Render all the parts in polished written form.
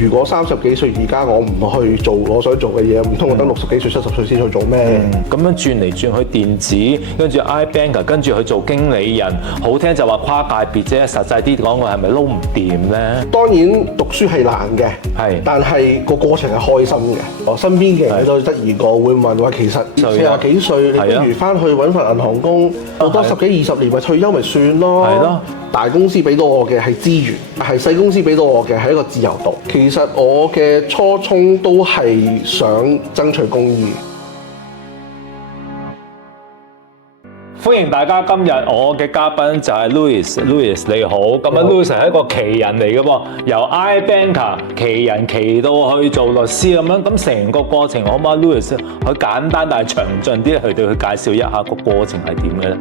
如果30幾歲而家我唔去做我想做嘅嘢，唔通我等60幾歲、70歲先去做咩？咁樣轉嚟轉去電子，跟住 iBanker， 跟住去做經理人，好聽就話跨界別啫，實際啲講我係咪撈唔掂咧？當然讀書係難嘅，但係個過程係開心嘅。我身邊嘅人都質疑過，會問話其實40幾歲，你不如翻去揾份銀行工，做多10幾20年咪退休咪算咯。大公司俾到我嘅係資源，係細公司俾到我嘅係一個自由度。其實我嘅初衷都係想爭取公義。歡迎大家，今日我嘅嘉賓就係 Louis 你好。咁啊 Louis 係一個奇人嚟嘅喎，由 iBanker 奇人奇到去做律師咁樣，咁成個過程可唔可以 Louis 佢簡單但係詳盡啲去對佢介紹一下個過程係點嘅咧？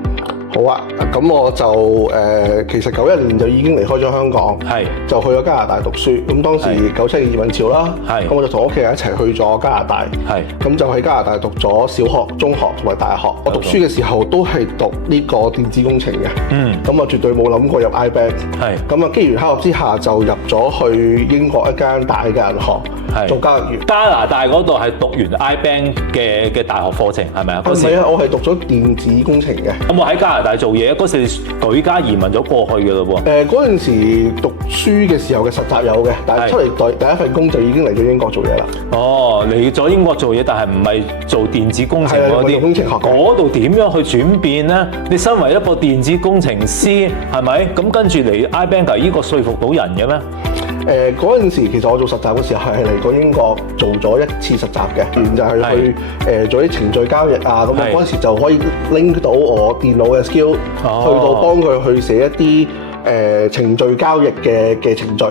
好啊，咁我就其實91年就已經離開咗香港，就去咗加拿大讀書。咁當時97嘅移民潮啦，咁我就同屋企人一齊去咗加拿大，咁就喺加拿大讀咗小學、中學同埋大學。我讀書嘅時候都係讀呢個電子工程嘅，咁我絕對冇諗過入 iBank。咁啊，機緣巧合之下就入咗去英國一間大嘅銀行做交易員。加拿大嗰度係讀完 iBank 嘅大學課程係咪啊？唔係啊，我係讀咗電子工程嘅。有冇喺加拿大做嘢？嗰時舉家移民咗過去嘅咯喎。嗰陣時讀書嘅時候嘅實習有嘅，但係出嚟第一份工就已經嚟咗英國做嘢啦。哦，嚟咗英國做嘢，但係唔係做電子工程嗰啲。工程學嗰度點樣去轉變咧？你身為一個電子工程師，係咪？咁跟住嚟 iBanker 呢個說服到人嘅咩？嗰陣時其實我做實習嘅時候係嚟過英國做咗一次實習嘅，就係去做啲程序交易啊。咁我嗰陣時就可以 link 到我電腦嘅 skill，去到幫佢去寫一啲程序交易嘅程序。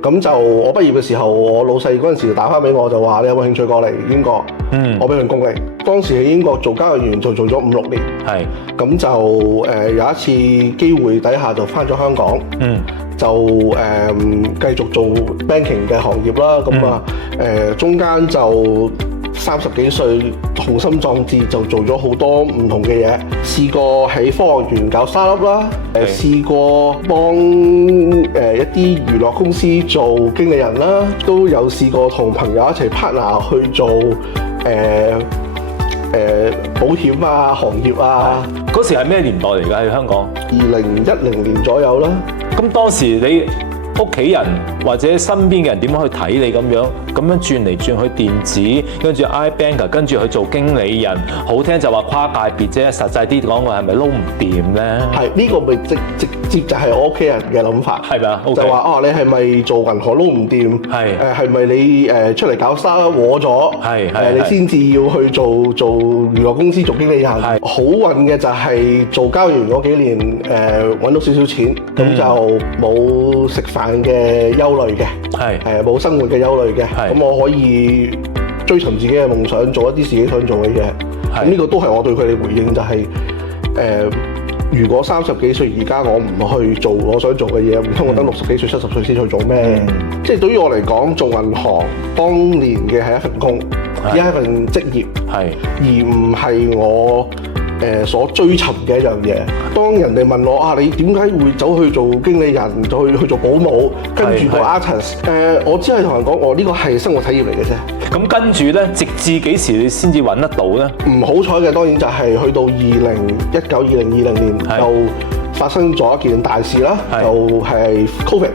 咁就我畢業嘅時候，我老細嗰陣時打翻俾我就話：你有冇興趣過嚟英國？我俾份工你。當時喺英國做交易員就做咗5、6年。咁就有一次機會底下就翻咗香港。就繼續做 banking 嘅行業啦，咁啊中間就30幾歲雄心壯志就做咗好多唔同嘅嘢，試過喺科學園搞 startup 啦，試過幫一啲娛樂公司做經理人啦，都有試過同朋友一齊 partner 去做保險啊行業啊。嗰時係咩年代嚟㗎？喺香港2010年左右啦。咁當時你屋企人或者身邊嘅人點樣去睇你咁樣轉嚟轉去電子，跟住 iBanker， 跟住去做經理人，好聽就話跨界別啫，實際啲講我係咪撈唔掂咧？係呢個咪直接就係我屋企人嘅諗法，係咪啊？就話你係咪做銀行撈唔掂？係咪你出嚟搞startup和咗？你先至要去做娛樂公司做經理人？好運嘅就係做交易員嗰幾年揾到少少錢，咁就冇食飯嘅憂慮嘅，冇生活嘅憂慮嘅，咁我可以追尋自己嘅夢想，做一啲自己想做嘅嘢。咁呢個都係我對佢哋回應，就係如果30幾歲而家我唔去做我想做嘅嘢，唔通我等60幾歲、70歲先去做咩？即係對於我嚟講，做銀行當年嘅係一份工，而係一份職業，而唔係我所追尋嘅一樣嘢。當人哋問我你點解會走去做經理人，去做保姆，跟住做 artist？我只係同人講，我呢個係生活體驗嚟嘅啫。咁跟住咧，直至幾時你先至揾得到咧？唔好彩嘅當然就係去到2020年就發生咗一件大事啦，就係 Covid。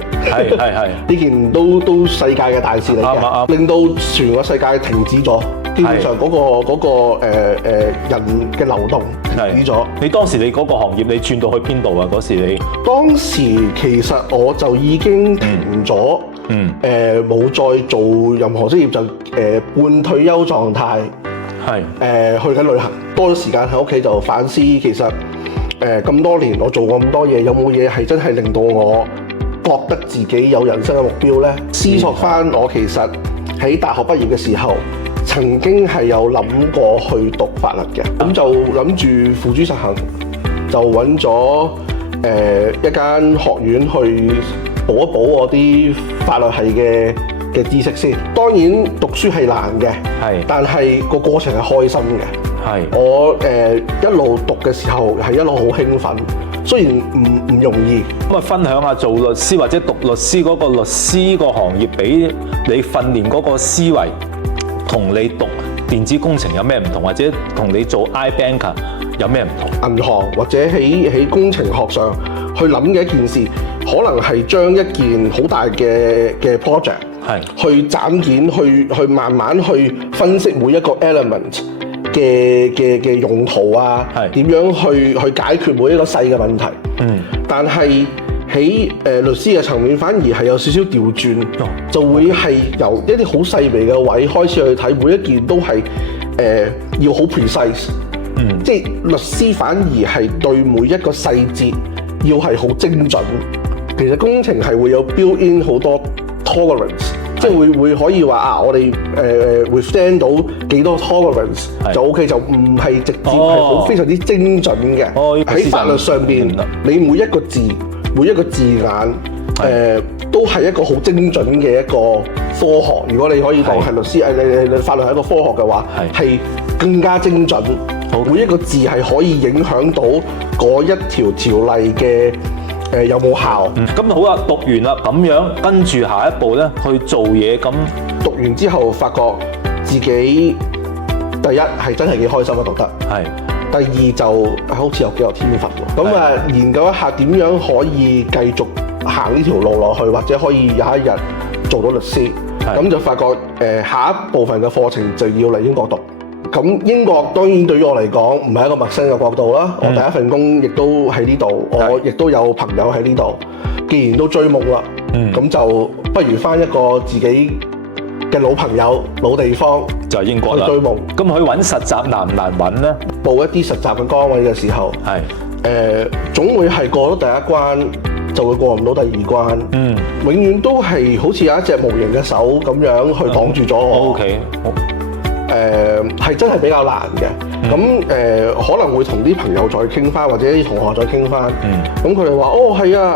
呢件都世界嘅大事嚟嘅，令到全個世界停止咗。基本上嗰個人嘅流動停止咗。你當時你嗰個行業你轉到去邊度啊？嗰時你當時其實我就已經停咗，冇再做任何職業，就半退休狀態，去緊旅行，多咗時間喺屋企就反思，其實咁多年我做過咁多嘢，有冇嘢係真係令到我覺得自己有人生嘅目標呢？思索翻我其實喺大學畢業嘅時候，曾經係有諗過去讀法律嘅，咁就諗住付諸實行，就揾咗一間學院去補一補我啲法律系嘅知識先。當然讀書係難嘅，但係個過程係開心嘅。我一路讀嘅時候係一路好興奮，雖然唔容易。咁啊，分享下做律師或者讀律師嗰個律師個行業，俾你訓練嗰個思維，同你讀電子工程有咩唔同，或者同你做 iBanker 有咩唔同？銀行或者喺工程學上去諗嘅一件事，可能係將一件好大嘅 project 去斬件，去慢慢去分析每一個 element 嘅用途啊，點樣去解決每一個細嘅問題。但係喺律師嘅層面，反而係有少少調轉，就會係由一啲好細微嘅位開始去睇，每一件都係要好 precise。即係律師反而係對每一個細節要係好精準。其實工程係會有 build in 好多 tolerance， 即係會可以話我哋withstand 到幾多 tolerance 就 OK， 就唔係直接係好非常之精準嘅。喺法律上邊，你每一個字每一個字眼都係一個好精準嘅一個科學。如果你可以當係律師，你法律係一個科學嘅話，係更加精準。每一個字係可以影響到嗰一條條例嘅有冇效。咁好啦，讀完啦，咁樣跟住下一步咧去做嘢。咁讀完之後，發覺自己第一係真係幾開心啊，讀得。第二就好似有幾有天分喎。咁研究一下點樣可以繼續行呢條路落去，或者可以有一日做到律師。咁就發覺下一部分嘅課程就要嚟英國讀。咁英國當然對於我嚟講唔係一個陌生嘅國度啦。我第一份工亦都喺呢度，我亦都有朋友喺呢度。既然都追夢啦，咁就不如返一個自己嘅老朋友、老地方，就係英國啦。去追夢。咁佢揾實習難唔難揾咧？報一啲實習嘅崗位嘅時候，總會係過咗第一關，就會過唔到第二關。永遠都係好似有一隻無形嘅手咁樣去擋住咗我。係真係比較難嘅。咁可能會同啲朋友再傾翻，或者啲同學再傾翻。咁佢哋話：哦，係啊，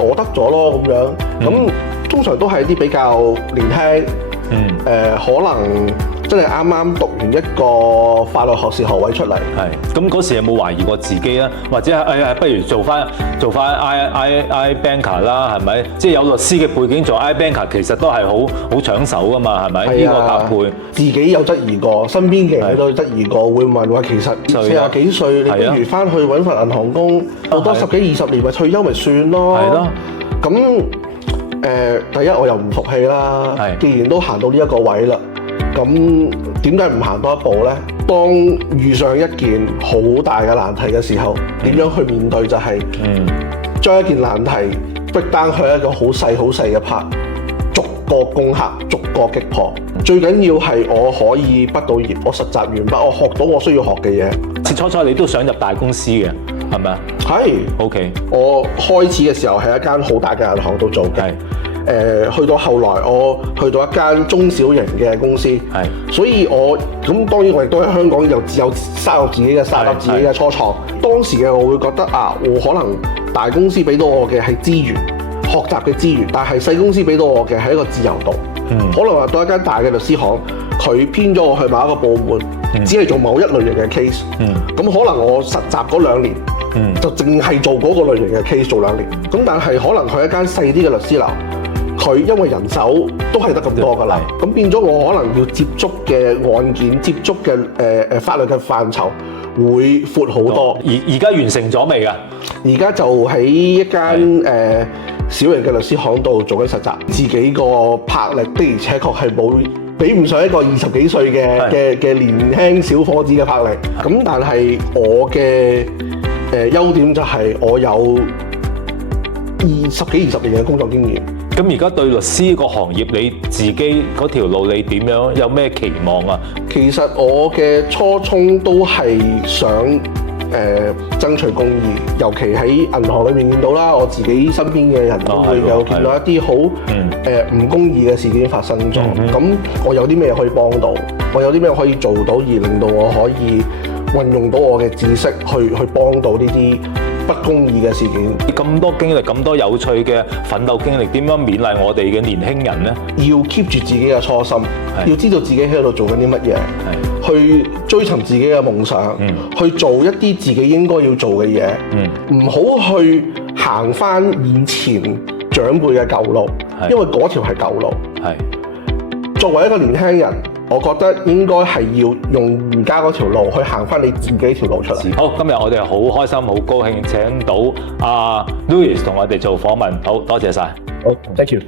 我得咗咯咁樣。咁通常都係啲比較年輕，可能真係啱啱讀完一個法律學士學位出嚟。咁嗰時有冇懷疑過自己咧？或者不如做翻 iBanker 啦，係咪？即係有律師嘅背景做 iBanker，其實都係好搶手噶嘛，係咪？呢個搭配自己有質疑過，身邊嘅人都有質疑過，會問話其實40幾歲，你不如翻去揾份銀行工，做多10幾20年咪退休咪算咯。咁第一我又唔服氣啦。既然都行到呢一個位啦，咁點解唔行多一步呢？當遇上一件好大嘅難題嘅時候，點樣去面對就係將一件難題逼單去一個好細嘅 part， 逐個攻克，逐個擊破。最緊要係我可以畢到業，我實習完畢，我學到我需要學嘅嘢。初你都想入大公司嘅，係咪啊？係。OK。我開始嘅時候係一間好大嘅銀行度做嘅。去到後來，我去到一間中小型嘅公司，所以咁當然我亦都喺香港有生入自己嘅自己嘅初創。當時嘅我會覺得我可能大公司俾到我嘅係資源、學習嘅資源，但係細公司俾到我嘅係一個自由度。可能話到一間大嘅律師行，佢編咗我去某一個部門，只係做某一類型嘅 case。咁可能我實習嗰2年，就淨係做嗰個類型嘅 case 做2年。咁但係可能去一間細啲嘅律師樓，佢因為人手都係得咁多㗎啦，咁變咗我可能要接觸嘅案件、接觸嘅法律嘅範疇會闊好多。而家完成咗未㗎？而家就喺一間小型嘅律師行度做緊實習，自己個魄力的而且確係比唔上一個20幾歲嘅年輕小伙子嘅魄力。咁但係我嘅優點就係我有10幾20年嘅工作經驗。咁而家對律師個行業，你自己嗰條路你點樣？有咩期望啊？其實我嘅初衷都係想爭取公義，尤其喺銀行裏面見到啦，我自己身邊嘅人都會有見到一啲好唔公義嘅事件發生咗。咁我有啲咩可以幫到？我有啲咩可以做到，而令到我可以運用到我嘅知識去幫到呢啲不公義嘅事件。咁多經歷，咁多有趣嘅奮鬥經歷，點樣勉勵我哋嘅年輕人呢？要 keep 住自己嘅初心，要知道自己喺度做緊啲乜嘢，去追尋自己嘅夢想，去做一啲自己應該要做嘅嘢，唔好去行翻以前長輩嘅舊路，因為嗰條係舊路。作為一個年輕人，我覺得應該係要用而家嗰條路去行翻你自己條路出嚟。好，今日我哋好開心、好高興請到阿 Louis 同我哋做訪問，好多謝晒。好，thank you。